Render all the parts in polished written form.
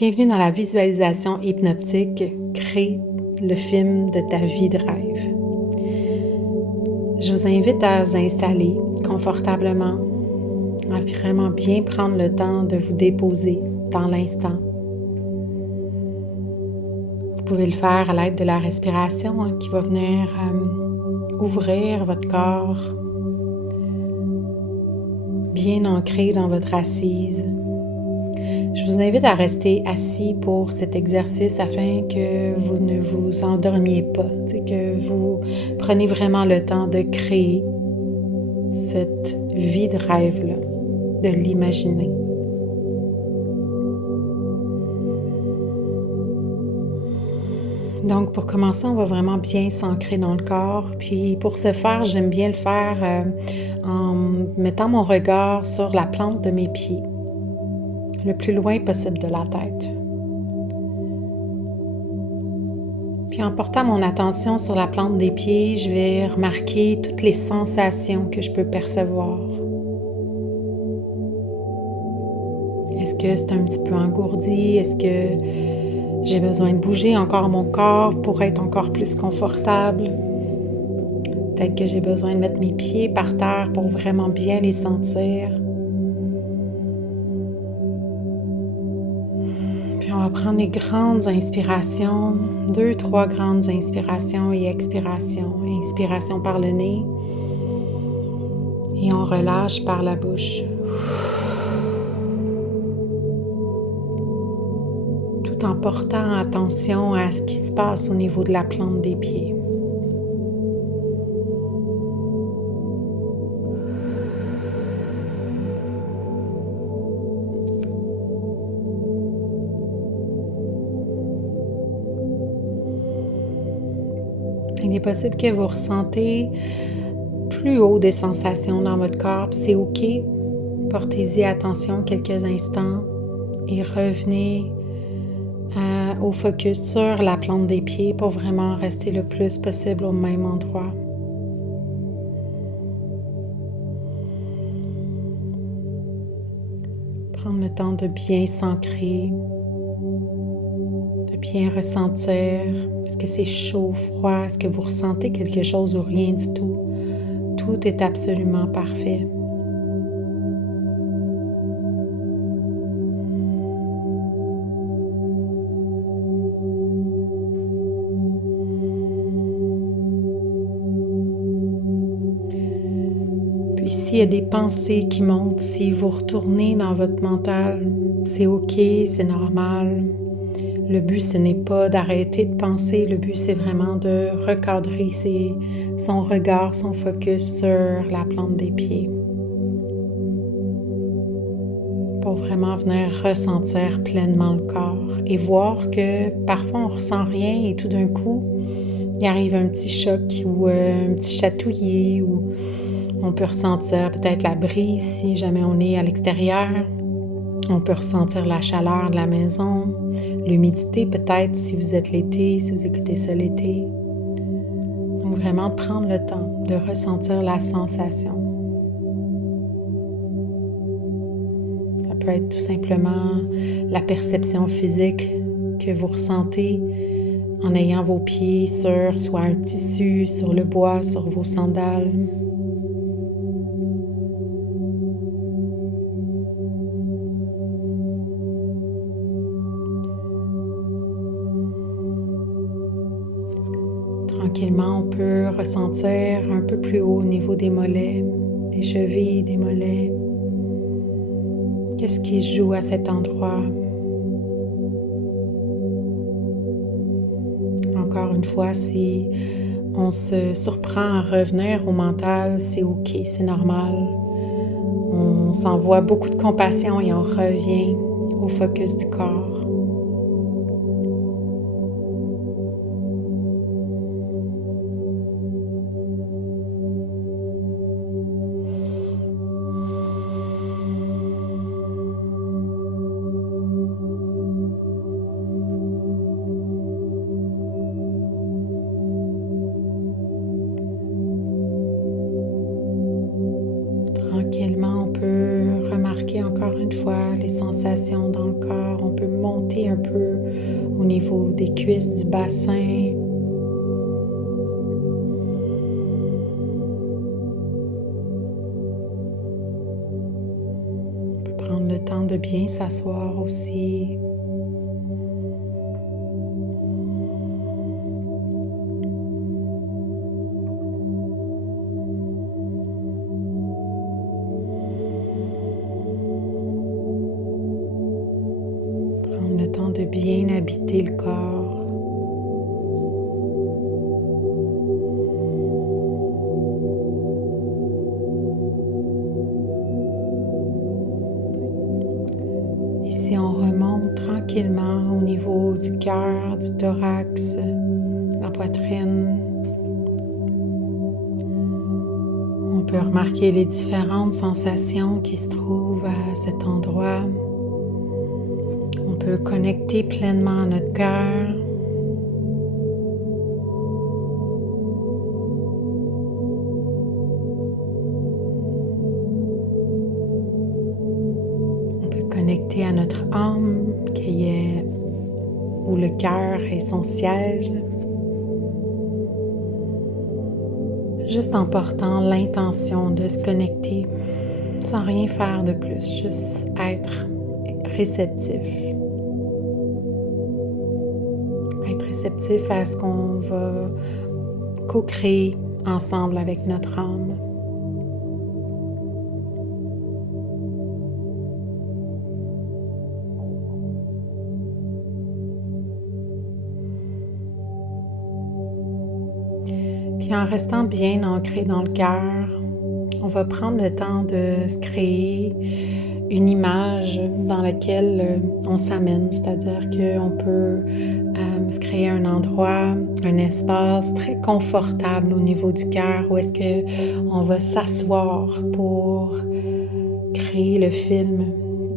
Bienvenue dans la visualisation hypnotique Crée le film de ta vie de rêve. Je vous invite à vous installer confortablement, à vraiment bien prendre le temps de vous déposer dans l'instant. Vous pouvez le faire à l'aide de la respiration qui va venir ouvrir votre corps, bien ancré dans votre assise. Je vous invite à rester assis pour cet exercice afin que vous ne vous endormiez pas, que vous preniez vraiment le temps de créer cette vie de rêve-là, de l'imaginer. Donc, pour commencer, on va vraiment bien s'ancrer dans le corps. Puis, pour ce faire, j'aime bien le faire en mettant mon regard sur la plante de mes pieds, le plus loin possible de la tête. Puis en portant mon attention sur la plante des pieds, je vais remarquer toutes les sensations que je peux percevoir. Est-ce que c'est un petit peu engourdi? Est-ce que j'ai besoin de bouger encore mon corps pour être encore plus confortable? Peut-être que j'ai besoin de mettre mes pieds par terre pour vraiment bien les sentir. On va prendre des grandes inspirations, 2-3 grandes inspirations et expirations. Inspiration par le nez et on relâche par la bouche. Tout en portant attention à ce qui se passe au niveau de la plante des pieds. Il est possible que vous ressentez plus haut des sensations dans votre corps, puis c'est OK. Portez-y attention quelques instants et revenez au focus sur la plante des pieds pour vraiment rester le plus possible au même endroit. Prendre le temps de bien s'ancrer, de bien ressentir. Est-ce que c'est chaud, froid? Est-ce que vous ressentez quelque chose ou rien du tout? Tout est absolument parfait. Puis s'il y a des pensées qui montent, si vous retournez dans votre mental, c'est OK, c'est normal. Le but, ce n'est pas d'arrêter de penser, le but, c'est vraiment de recadrer son regard, son focus sur la plante des pieds. Pour vraiment venir ressentir pleinement le corps et voir que parfois on ne ressent rien et tout d'un coup, il arrive un petit choc ou un petit chatouillis ou on peut ressentir peut-être la brise si jamais on est à l'extérieur. On peut ressentir la chaleur de la maison, l'humidité peut-être si vous êtes l'été, si vous écoutez ça l'été. Donc vraiment de prendre le temps de ressentir la sensation. Ça peut être tout simplement la perception physique que vous ressentez en ayant vos pieds sur soit un tissu, sur le bois, sur vos sandales. Tranquillement, on peut ressentir un peu plus haut au niveau des mollets, des chevilles, des mollets. Qu'est-ce qui se joue à cet endroit? Encore une fois, si on se surprend à revenir au mental, c'est OK, c'est normal. On s'envoie beaucoup de compassion et on revient au focus du corps. Tranquillement, on peut remarquer encore une fois les sensations dans le corps. On peut monter un peu au niveau des cuisses, du bassin. On peut prendre le temps de bien s'asseoir aussi. Prendre le temps de bien habiter le corps. Ici, on remonte tranquillement au niveau du cœur, du thorax, la poitrine. On peut remarquer les différentes sensations qui se trouvent à cet endroit. On peut connecter pleinement à notre cœur. On peut connecter à notre âme, où le cœur est son siège. Juste en portant l'intention de se connecter, sans rien faire de plus, juste être réceptif. Être réceptif à ce qu'on va co-créer ensemble avec notre âme. Puis en restant bien ancré dans le cœur, on va prendre le temps de se créer une image dans laquelle on s'amène, c'est-à-dire qu'on peut se créer un endroit, un espace très confortable au niveau du cœur où est-ce qu'on va s'asseoir pour créer le film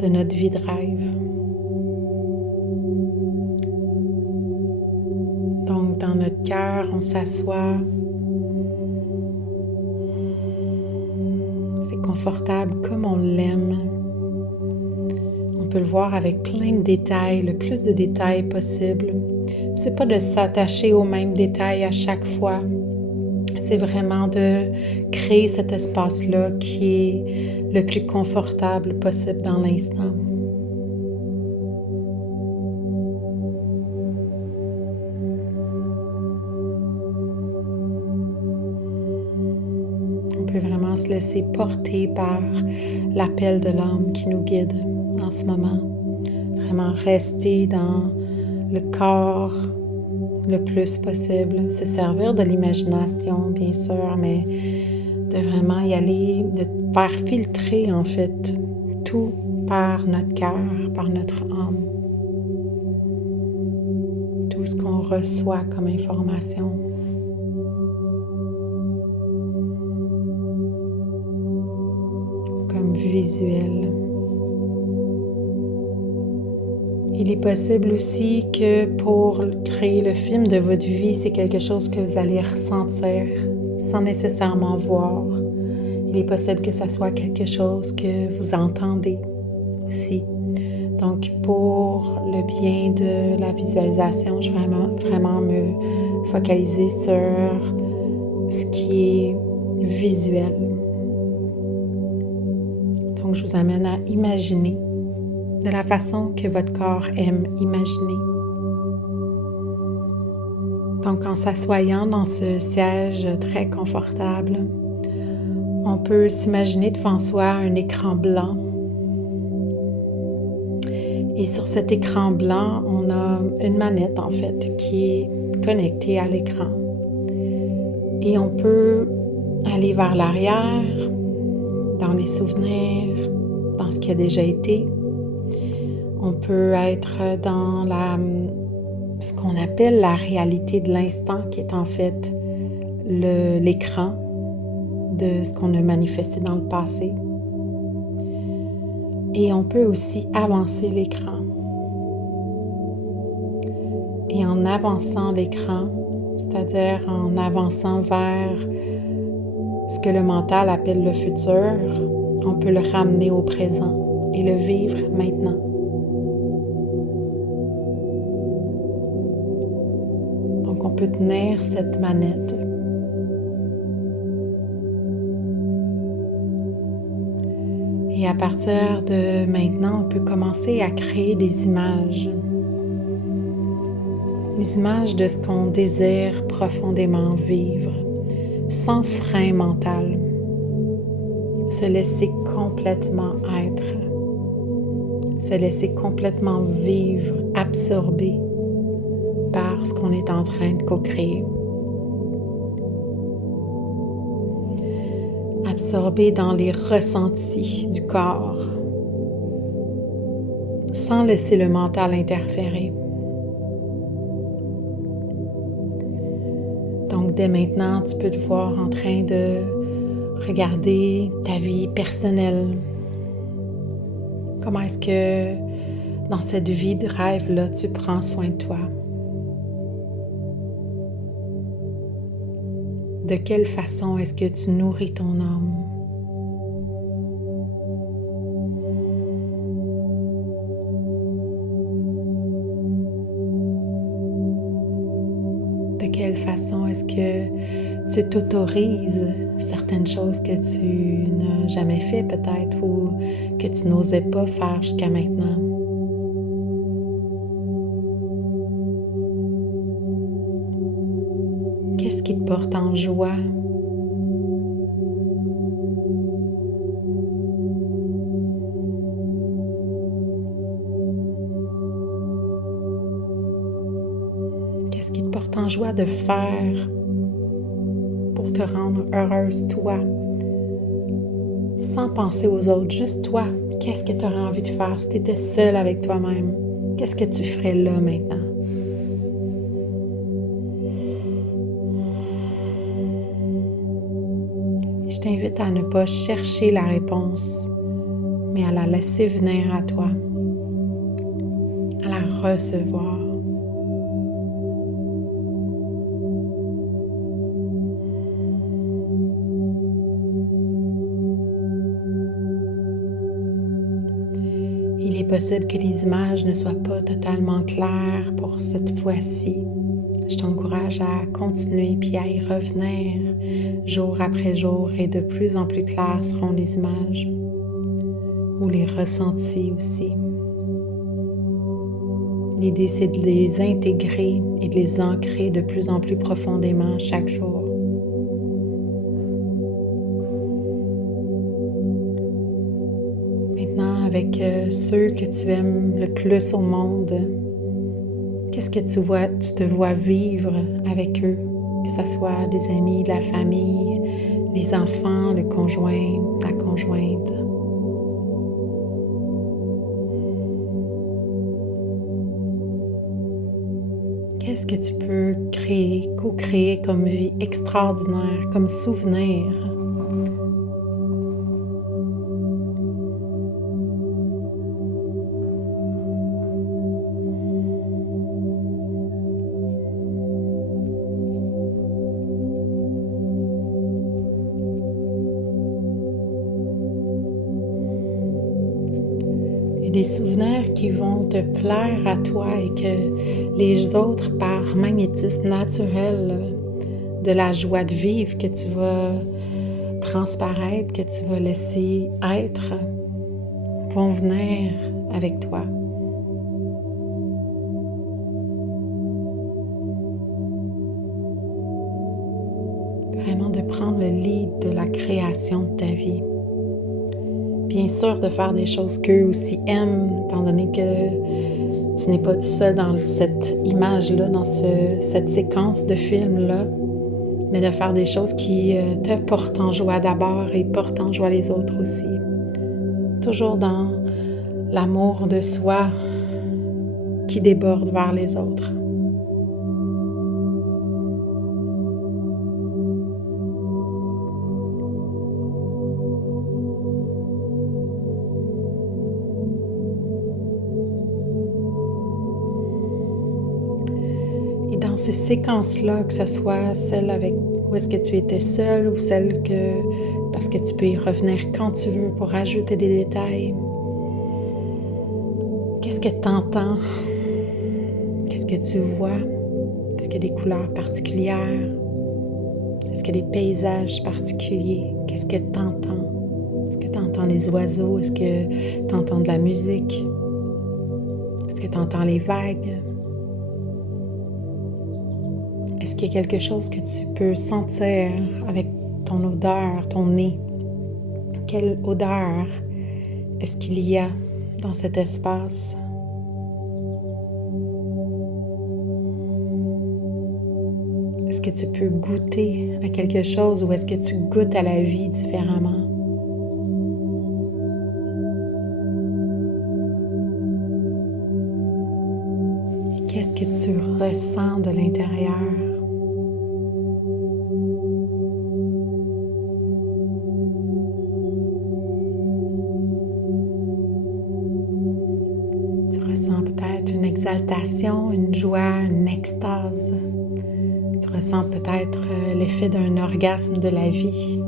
de notre vie de rêve. Donc dans notre cœur, on s'assoit. C'est confortable comme on l'aime. On peut le voir avec plein de détails, le plus de détails possible. C'est pas de s'attacher aux mêmes détails à chaque fois. C'est vraiment de créer cet espace-là qui est le plus confortable possible dans l'instant. On peut vraiment se laisser porter par l'appel de l'âme qui nous guide en ce moment. Vraiment rester dans le corps le plus possible. Se servir de l'imagination, bien sûr, mais de vraiment y aller, de faire filtrer en fait tout par notre cœur, par notre âme. Tout ce qu'on reçoit comme information. Comme visuel. Il est possible aussi que pour créer le film de votre vie, c'est quelque chose que vous allez ressentir sans nécessairement voir. Il est possible que ça soit quelque chose que vous entendez aussi. Donc, pour le bien de la visualisation, je vais vraiment me focaliser sur ce qui est visuel. Donc, je vous amène à imaginer de la façon que votre corps aime imaginer. Donc, en s'assoyant dans ce siège très confortable, on peut s'imaginer devant soi un écran blanc. Et sur cet écran blanc, on a une manette en fait qui est connectée à l'écran. Et on peut aller vers l'arrière, dans les souvenirs, dans ce qui a déjà été. On peut être dans ce qu'on appelle la réalité de l'instant, qui est en fait l'écran de ce qu'on a manifesté dans le passé. Et on peut aussi avancer l'écran. Et en avançant l'écran, c'est-à-dire en avançant vers ce que le mental appelle le futur, on peut le ramener au présent et le vivre maintenant. peut tenir cette manette. Et à partir de maintenant, on peut commencer à créer des images. Les images de ce qu'on désire profondément vivre, sans frein mental. Se laisser complètement être. Se laisser complètement vivre, absorber par ce qu'on est en train de co-créer. Absorber dans les ressentis du corps, sans laisser le mental interférer. Donc, dès maintenant, tu peux te voir en train de regarder ta vie personnelle. Comment est-ce que dans cette vie de rêve-là, tu prends soin de toi? De quelle façon est-ce que tu nourris ton âme? De quelle façon est-ce que tu t'autorises certaines choses que tu n'as jamais fait peut-être ou que tu n'osais pas faire jusqu'à maintenant? Qu'est-ce qui te porte en joie? Qu'est-ce qui te porte en joie de faire pour te rendre heureuse, toi? Sans penser aux autres, juste toi. Qu'est-ce que tu aurais envie de faire si tu étais seule avec toi-même? Qu'est-ce que tu ferais là maintenant? Je t'invite à ne pas chercher la réponse, mais à la laisser venir à toi, à la recevoir. Il est possible que les images ne soient pas totalement claires pour cette fois-ci. Je t'encourage à continuer puis à y revenir jour après jour et de plus en plus claires seront les images ou les ressentis aussi. L'idée, c'est de les intégrer et de les ancrer de plus en plus profondément chaque jour. Maintenant, avec ceux que tu aimes le plus au monde, qu'est-ce que tu te vois vivre avec eux? Que ce soit des amis, la famille, les enfants, le conjoint, la conjointe. Qu'est-ce que tu peux créer, co-créer comme vie extraordinaire, comme souvenir? Et des souvenirs qui vont te plaire à toi et que les autres, par magnétisme naturel de la joie de vivre que tu vas transparaître, que tu vas laisser être, vont venir avec toi. Vraiment de prendre le lead de la création de ta vie. Bien sûr de faire des choses qu'eux aussi aiment, étant donné que tu n'es pas tout seul dans cette image-là, dans cette séquence de film-là, mais de faire des choses qui te portent en joie d'abord et portent en joie les autres aussi. Toujours dans l'amour de soi qui déborde vers les autres. Et dans ces séquences-là, que ce soit celle avec où est-ce que tu étais seule ou celle parce que tu peux y revenir quand tu veux pour ajouter des détails. Qu'est-ce que tu entends? Qu'est-ce que tu vois? Est-ce qu'il y a des couleurs particulières? Est-ce qu'il y a des paysages particuliers? Qu'est-ce que tu entends? Est-ce que tu entends les oiseaux? Est-ce que tu entends de la musique? Est-ce que tu entends les vagues? Est-ce qu'il y a quelque chose que tu peux sentir avec ton odeur, ton nez? Quelle odeur est-ce qu'il y a dans cet espace? Est-ce que tu peux goûter à quelque chose ou est-ce que tu goûtes à la vie différemment? Et qu'est-ce que tu ressens de l'intérieur? Tu ressens peut-être une exaltation, une joie, une extase. Tu ressens peut-être l'effet d'un orgasme de la vie.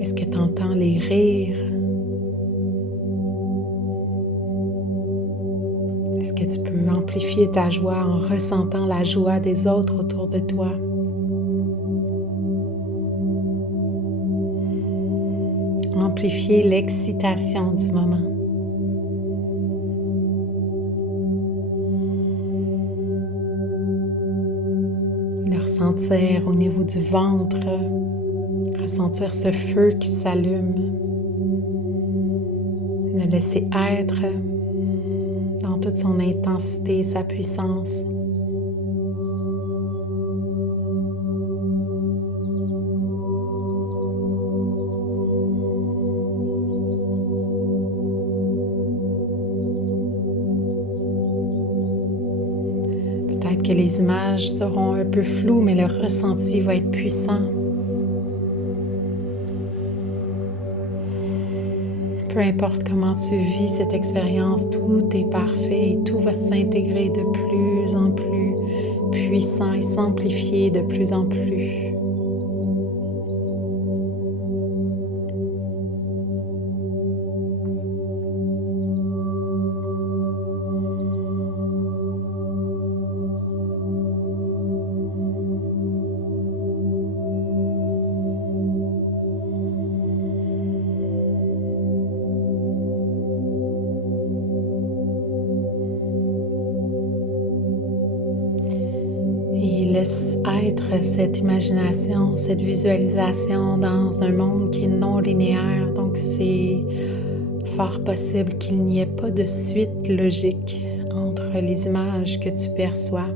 Est-ce que tu entends les rires? Est-ce que tu peux amplifier ta joie en ressentant la joie des autres autour de toi? Amplifier l'excitation du moment. Le ressentir au niveau du ventre, ressentir ce feu qui s'allume. Le laisser être dans toute son intensité, sa puissance. Peut-être que les images seront un peu floues, mais le ressenti va être puissant. Peu importe comment tu vis cette expérience, tout est parfait et tout va s'intégrer de plus en plus puissant et s'amplifier de plus en plus. Et laisse être cette imagination, cette visualisation dans un monde qui est non linéaire. Donc, c'est fort possible qu'il n'y ait pas de suite logique entre les images que tu perçois.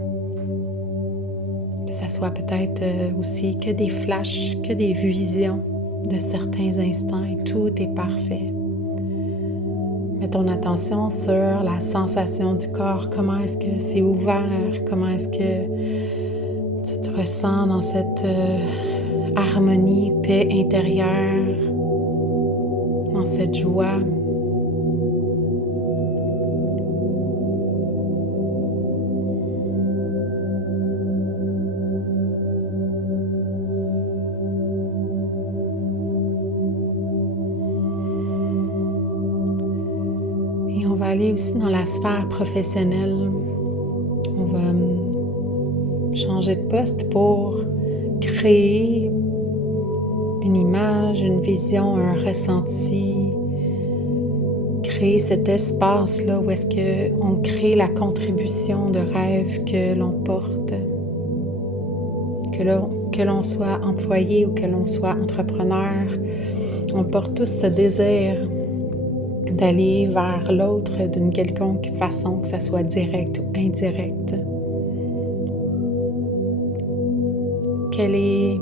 Que ça soit peut-être aussi que des flashs, que des visions de certains instants et tout est parfait. Mets ton attention sur la sensation du corps, comment est-ce que c'est ouvert, comment est-ce que tu te ressens dans cette harmonie, paix intérieure, dans cette joie. Et on va aller aussi dans la sphère professionnelle. On va changer de poste pour créer une image, une vision, un ressenti. Créer cet espace-là où est-ce qu'on crée la contribution de rêve que l'on porte. Que l'on soit employé ou que l'on soit entrepreneur, on porte tous ce désir d'aller vers l'autre d'une quelconque façon, que ça soit direct ou indirect. Quelle est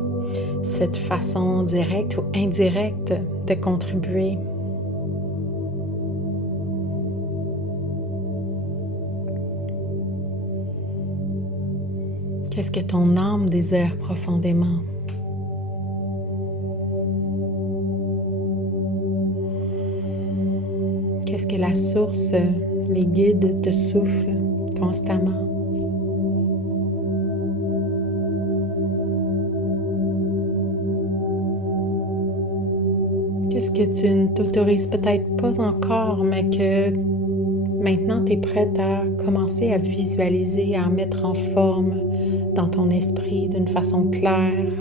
cette façon directe ou indirecte de contribuer? Qu'est-ce que ton âme désire profondément? Qu'est-ce que la source, les guides te soufflent constamment? ce que tu ne t'autorises peut-être pas encore, mais que maintenant tu es prête à commencer à visualiser, à mettre en forme dans ton esprit d'une façon claire.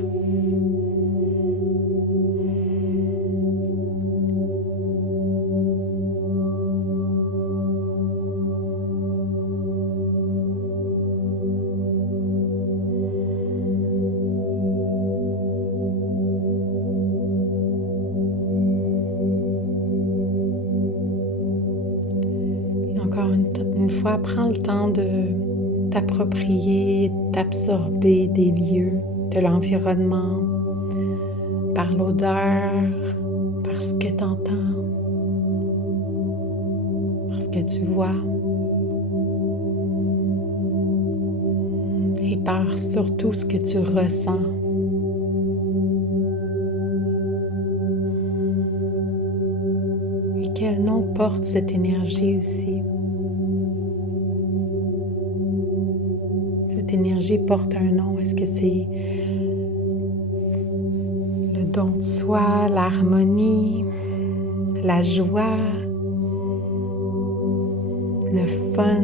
Et encore une fois, prends le temps de t'approprier, d'absorber des lieux, de l'environnement, par l'odeur, par ce que tu entends, par ce que tu vois, et par surtout ce que tu ressens. Et quel nom porte cette énergie aussi? Cette énergie porte un nom. Est-ce que c'est le don de soi, l'harmonie, la joie, le fun?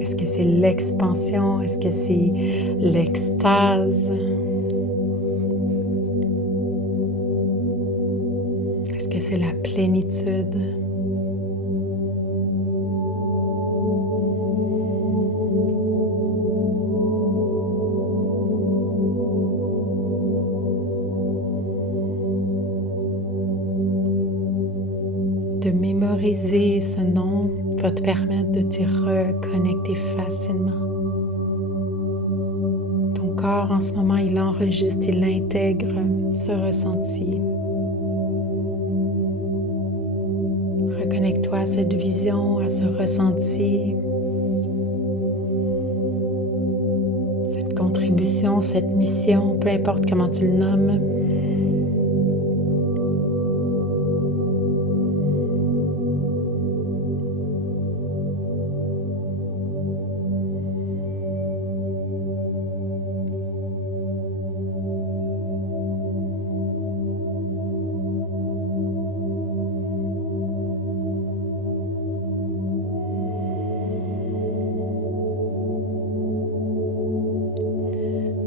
Est-ce que c'est l'expansion? Est-ce que c'est l'extase? Est-ce que c'est la plénitude? De mémoriser ce nom va te permettre de t'y reconnecter facilement. Ton corps, en ce moment, il enregistre, il intègre ce ressenti. Reconnecte-toi à cette vision, à ce ressenti, cette contribution, cette mission, peu importe comment tu le nommes.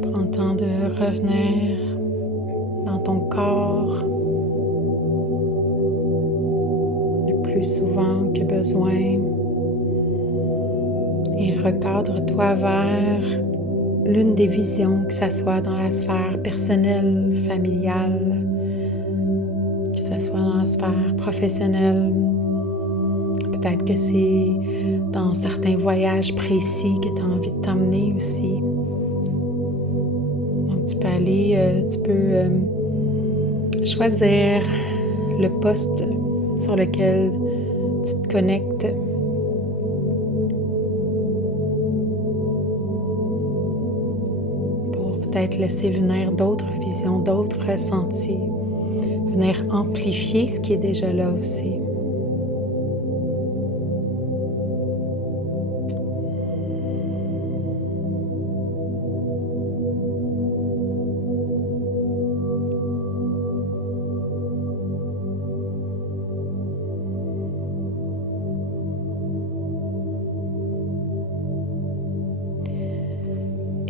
Prends le temps de revenir dans ton corps le plus souvent que besoin et recadre-toi vers l'une des visions, que ce soit dans la sphère personnelle, familiale, que ce soit dans la sphère professionnelle. Peut-être que c'est dans certains voyages précis que tu as envie de t'emmener aussi. Donc tu peux choisir le poste sur lequel tu te connectes. Pour peut-être laisser venir d'autres visions, d'autres ressentis, venir amplifier ce qui est déjà là aussi.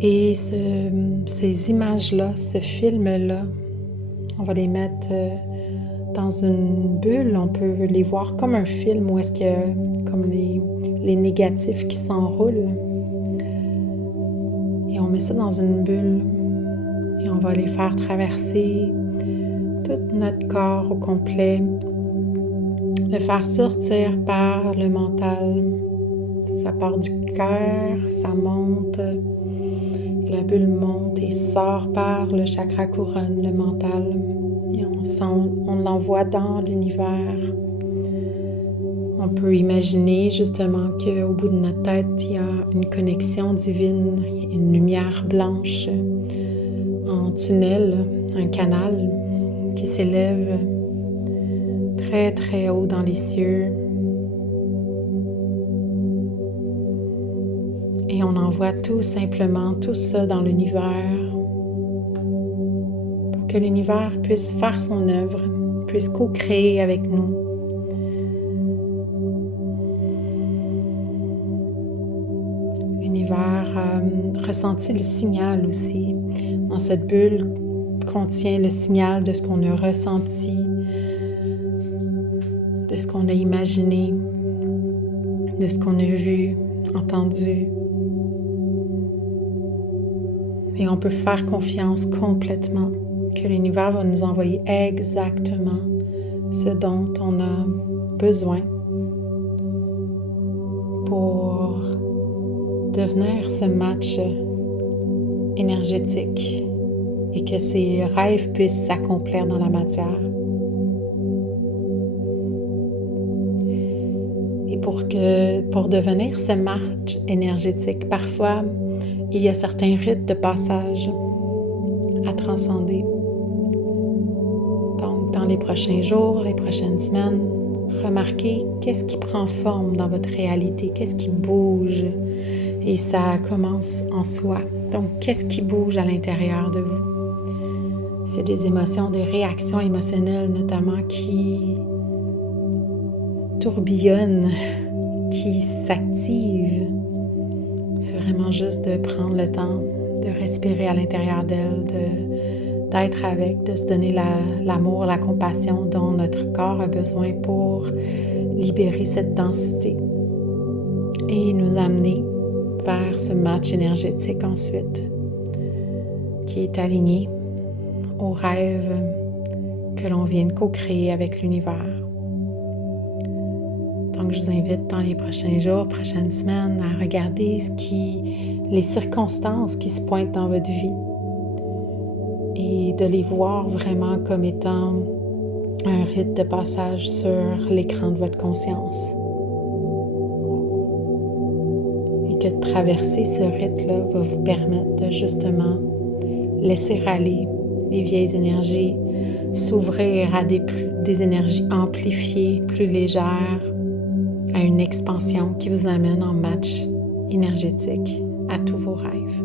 Et ces images-là, ce film-là, on va les mettre dans une bulle. On peut les voir comme un film où est-ce qu'il y a comme les négatifs qui s'enroulent. Et on met ça dans une bulle et on va les faire traverser tout notre corps au complet, le faire sortir par le mental. Ça part du cœur, ça monte. La bulle monte et sort par le chakra couronne, le mental. Et on l'envoie dans l'univers. On peut imaginer justement qu'au bout de notre tête, il y a une connexion divine, une lumière blanche en tunnel, un canal qui s'élève très très haut dans les cieux. Et on envoie tout simplement tout ça dans l'univers. que l'univers puisse faire son œuvre, puisse co-créer avec nous. L'univers a ressenti le signal aussi. Dans cette bulle contient le signal de ce qu'on a ressenti, de ce qu'on a imaginé, de ce qu'on a vu, entendu. Et on peut faire confiance complètement que l'univers va nous envoyer exactement ce dont on a besoin pour devenir ce match énergétique et que ces rêves puissent s'accomplir dans la matière. Et pour devenir ce match énergétique, parfois, il y a certains rites de passage à transcender. Donc, dans les prochains jours, les prochaines semaines, remarquez qu'est-ce qui prend forme dans votre réalité, qu'est-ce qui bouge. Et ça commence en soi. Donc, qu'est-ce qui bouge à l'intérieur de vous? C'est des émotions, des réactions émotionnelles notamment qui tourbillonnent, qui s'activent. C'est vraiment juste de prendre le temps de respirer à l'intérieur d'elle, d'être avec, de se donner l'amour, la compassion dont notre corps a besoin pour libérer cette densité et nous amener vers ce match énergétique ensuite qui est aligné au rêve que l'on vient de co-créer avec l'univers. Donc, je vous invite dans les prochains jours, prochaines semaines, à regarder les circonstances qui se pointent dans votre vie et de les voir vraiment comme étant un rite de passage sur l'écran de votre conscience. Et que de traverser ce rite-là va vous permettre de justement laisser aller les vieilles énergies, s'ouvrir à des énergies amplifiées, plus légères, à une expansion qui vous amène en match énergétique à tous vos rêves.